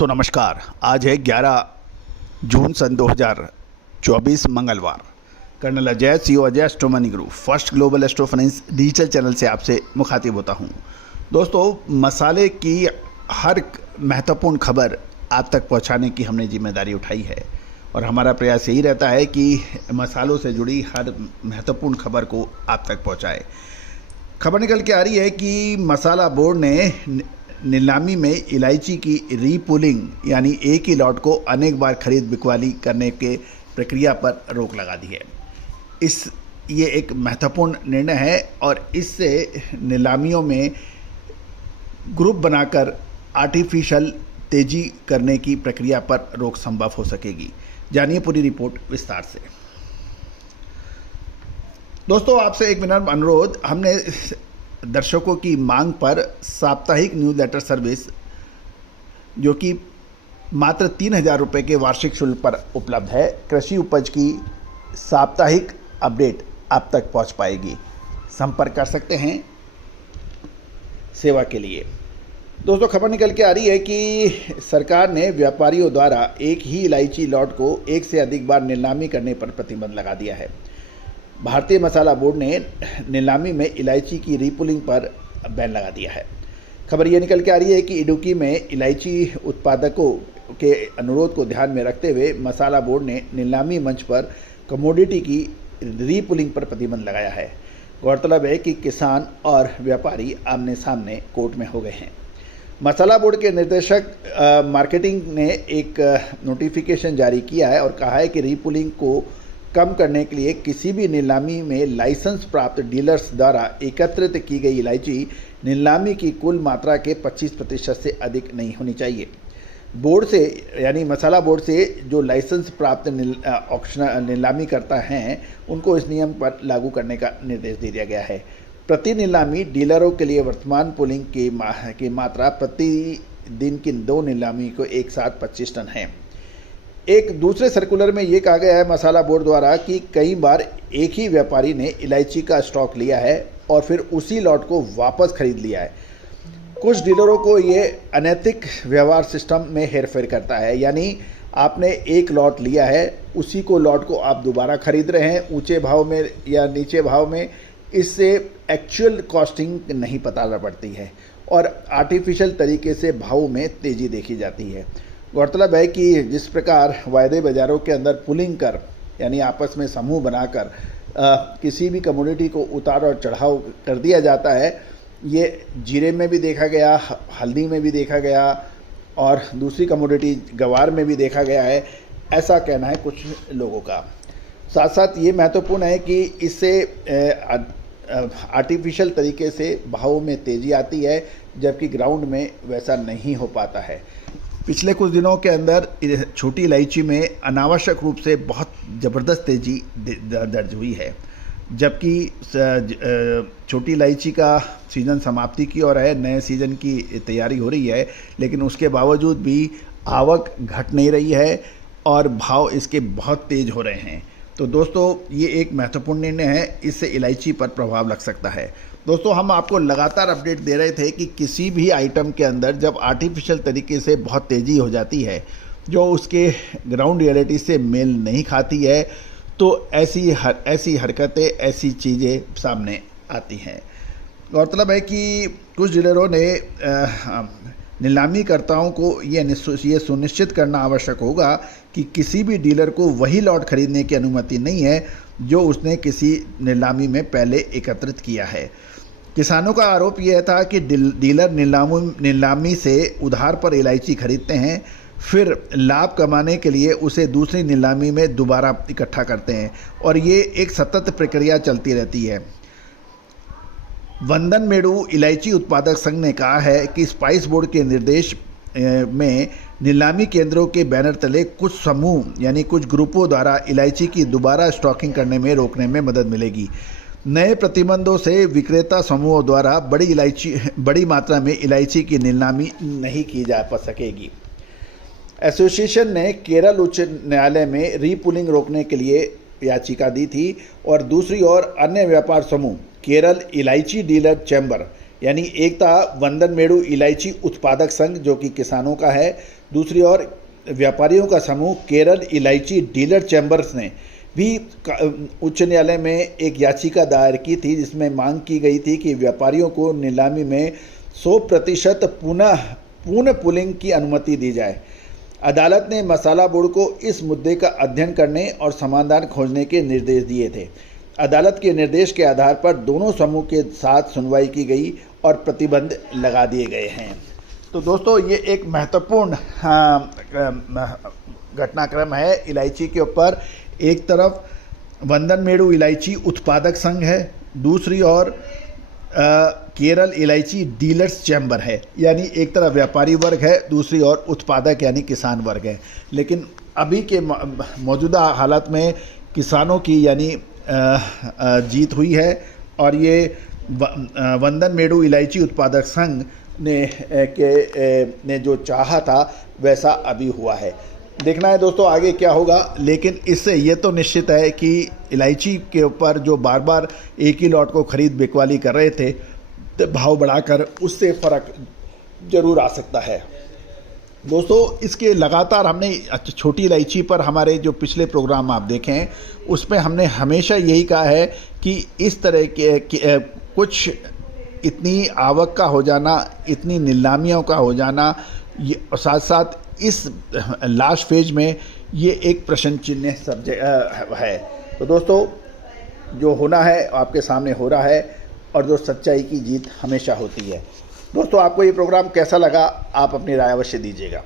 दोस्तों नमस्कार। आज है 11 जून सन 2024 मंगलवार। Colonel Ajay CEO Ajay astro money group first global astro finance digital channel से आपसे मुखातिब होता हूं। दोस्तों, मसाले की हर महत्वपूर्ण खबर आप तक पहुंचाने की हमने जिम्मेदारी उठाई है और हमारा प्रयास यही रहता है कि मसालों से जुड़ी हर महत्वपूर्ण खबर को आप तक पहुंचाए। खबर निकल के आ रही है कि मसाला बोर्ड ने नीलामी में इलायची की रीपुलिंग यानी एक ही लॉट को अनेक बार खरीद बिकवाली करने के प्रक्रिया पर रोक लगा दी है। ये एक महत्वपूर्ण निर्णय है और इससे नीलामियों में ग्रुप बनाकर आर्टिफिशियल तेजी करने की प्रक्रिया पर रोक संभव हो सकेगी। जानिए पूरी रिपोर्ट विस्तार से। दोस्तों, आपसे एक विनम्र अनुरोध, हमने दर्शकों की मांग पर साप्ताहिक न्यूज़लेटर सर्विस जो कि मात्र 3,000 रुपये के वार्षिक शुल्क पर उपलब्ध है, कृषि उपज की साप्ताहिक अपडेट आप तक पहुंच पाएगी। संपर्क कर सकते हैं सेवा के लिए। दोस्तों, खबर निकल के आ रही है कि सरकार ने व्यापारियों द्वारा एक ही इलायची लॉट को एक से अधिक बार नीलामी करने पर प्रतिबंध लगा दिया है। भारतीय मसाला बोर्ड ने नीलामी में इलायची की रीपुलिंग पर बैन लगा दिया है। खबर ये निकल के आ रही है कि इडुक्की में इलायची उत्पादकों के अनुरोध को ध्यान में रखते हुए मसाला बोर्ड ने नीलामी मंच पर कमोडिटी की रीपुलिंग पर प्रतिबंध लगाया है। गौरतलब है कि किसान और व्यापारी आमने सामने कोर्ट में हो गए हैं। मसाला बोर्ड के निर्देशक मार्केटिंग ने एक नोटिफिकेशन जारी किया है और कहा है कि रीपुलिंग को कम करने के लिए किसी भी नीलामी में लाइसेंस प्राप्त डीलर्स द्वारा एकत्रित की गई इलायची नीलामी की कुल मात्रा के 25% से अधिक नहीं होनी चाहिए। बोर्ड से यानी मसाला बोर्ड से जो लाइसेंस प्राप्त नीलामी करता हैं उनको इस नियम पर लागू करने का निर्देश दे दिया गया है। प्रति नीलामी डीलरों के लिए वर्तमान पुलिंग की मात्रा प्रति दिन की 2 नीलामी को एक साथ 25 टन है। एक दूसरे सर्कुलर में ये कहा गया है मसाला बोर्ड द्वारा कि कई बार एक ही व्यापारी ने इलायची का स्टॉक लिया है और फिर उसी लॉट को वापस खरीद लिया है। कुछ डीलरों को ये अनैतिक व्यवहार सिस्टम में हेरफेर करता है, यानी आपने एक लॉट लिया है, उसी को लॉट को आप दोबारा खरीद रहे हैं ऊंचे भाव में या नीचे भाव में। इससे एक्चुअल कॉस्टिंग नहीं पता पड़ती है और आर्टिफिशियल तरीके से भाव में तेज़ी देखी जाती है। गौरतलब है कि जिस प्रकार वायदे बाज़ारों के अंदर पुलिंग कर यानी आपस में समूह बनाकर किसी भी कमोडिटी को उतार और चढ़ाव कर दिया जाता है, ये जीरे में भी देखा गया, हल्दी में भी देखा गया और दूसरी कमोडिटी गवार में भी देखा गया है, ऐसा कहना है कुछ लोगों का। साथ साथ ये महत्वपूर्ण है कि इससे आर्टिफिशियल तरीके से भाव में तेज़ी आती है, जबकि ग्राउंड में वैसा नहीं हो पाता है। पिछले कुछ दिनों के अंदर छोटी इलायची में अनावश्यक रूप से बहुत ज़बरदस्त तेज़ी दर्ज हुई है, जबकि छोटी इलायची का सीज़न समाप्ति की ओर है, नए सीज़न की तैयारी हो रही है, लेकिन उसके बावजूद भी आवक घट नहीं रही है और भाव इसके बहुत तेज़ हो रहे हैं। तो दोस्तों, ये एक महत्वपूर्ण निर्णय है, इससे इलायची पर प्रभाव लग सकता है। दोस्तों, हम आपको लगातार अपडेट दे रहे थे कि किसी भी आइटम के अंदर जब आर्टिफिशियल तरीके से बहुत तेज़ी हो जाती है जो उसके ग्राउंड रियलिटी से मेल नहीं खाती है, तो ऐसी हरकतें, ऐसी चीज़ें सामने आती हैं। गौरतलब है कि कुछ डीलरों ने नीलामीकर्ताओं को ये सुनिश्चित करना आवश्यक होगा कि किसी भी डीलर को वही लॉट खरीदने की अनुमति नहीं है जो उसने किसी नीलामी में पहले एकत्रित किया है। किसानों का आरोप यह था कि डीलर नीलामी से उधार पर इलायची खरीदते हैं, फिर लाभ कमाने के लिए उसे दूसरी नीलामी में दोबारा इकट्ठा करते हैं और ये एक सतत प्रक्रिया चलती रहती है। वंदन मेड़ू इलायची उत्पादक संघ ने कहा है कि स्पाइस बोर्ड के निर्देश में नीलामी केंद्रों के बैनर तले कुछ समूह यानी कुछ ग्रुपों द्वारा इलायची की दोबारा स्टॉकिंग करने में रोकने में मदद मिलेगी। नए प्रतिबंधों से विक्रेता समूहों द्वारा बड़ी मात्रा में इलायची की नीलामी नहीं की जा सकेगी। एसोसिएशन ने केरल उच्च न्यायालय में रीपुलिंग रोकने के लिए याचिका दी थी और दूसरी ओर अन्य व्यापार समूह केरल इलायची डीलर चैम्बर यानी एक था वंदन मेड़ू इलायची उत्पादक संघ जो कि किसानों का है, दूसरी ओर व्यापारियों का समूह केरल इलायची डीलर चैम्बर्स ने भी उच्च न्यायालय में एक याचिका दायर की थी जिसमें मांग की गई थी कि व्यापारियों को नीलामी में 100% पूर्ण पुलिंग की अनुमति दी जाए। अदालत ने मसाला बोर्ड को इस मुद्दे का अध्ययन करने और समाधान खोजने के निर्देश दिए थे। अदालत के निर्देश के आधार पर दोनों समूह के साथ सुनवाई की गई और प्रतिबंध लगा दिए गए हैं। तो दोस्तों, ये एक महत्वपूर्ण घटनाक्रम है इलायची के ऊपर। एक तरफ वंदन मेड़ू इलायची उत्पादक संघ है, दूसरी ओर केरल इलायची डीलर्स चैम्बर है। यानी एक तरफ व्यापारी वर्ग है, दूसरी ओर उत्पादक यानी किसान वर्ग है। लेकिन अभी के मौजूदा हालत में किसानों की यानी जीत हुई है और ये वंदन मेड़ू इलायची उत्पादक संघ ने जो चाहा था वैसा अभी हुआ है। देखना है दोस्तों आगे क्या होगा, लेकिन इससे ये तो निश्चित है कि इलायची के ऊपर जो बार बार एक ही लॉट को खरीद बिकवाली कर रहे थे तो भाव बढ़ाकर उससे फ़र्क जरूर आ सकता है। दोस्तों, इसके लगातार हमने छोटी इलायची पर हमारे जो पिछले प्रोग्राम आप देखें उसमें हमने हमेशा यही कहा है कि इस तरह के कुछ इतनी आवक का हो जाना, इतनी नीलामियों का हो जाना, ये साथ साथ इस लास्ट फेज में ये एक प्रश्न चिन्ह सब्जेक्ट है। तो दोस्तों, जो होना है आपके सामने हो रहा है और जो सच्चाई की जीत हमेशा होती है। दोस्तों, आपको ये प्रोग्राम कैसा लगा, आप अपनी राय अवश्य दीजिएगा।